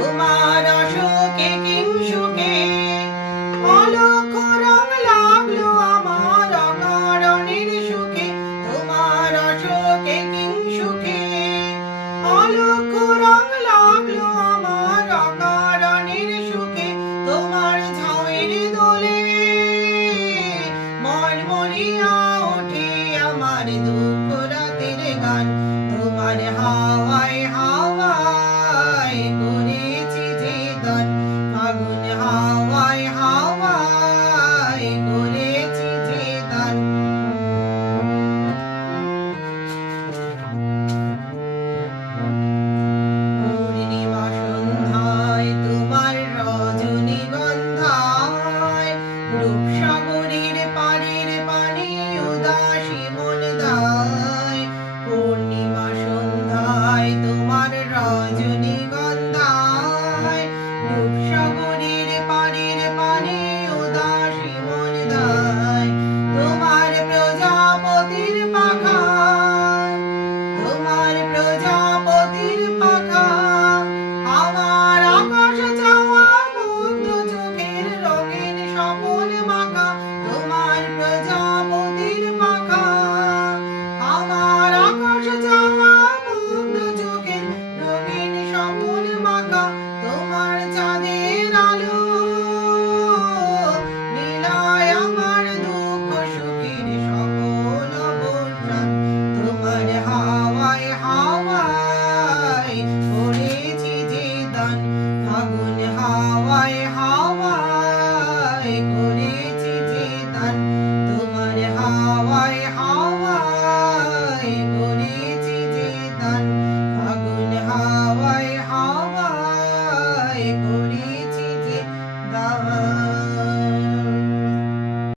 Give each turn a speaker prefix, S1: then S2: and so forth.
S1: তোমার অসুখে কিংসুখে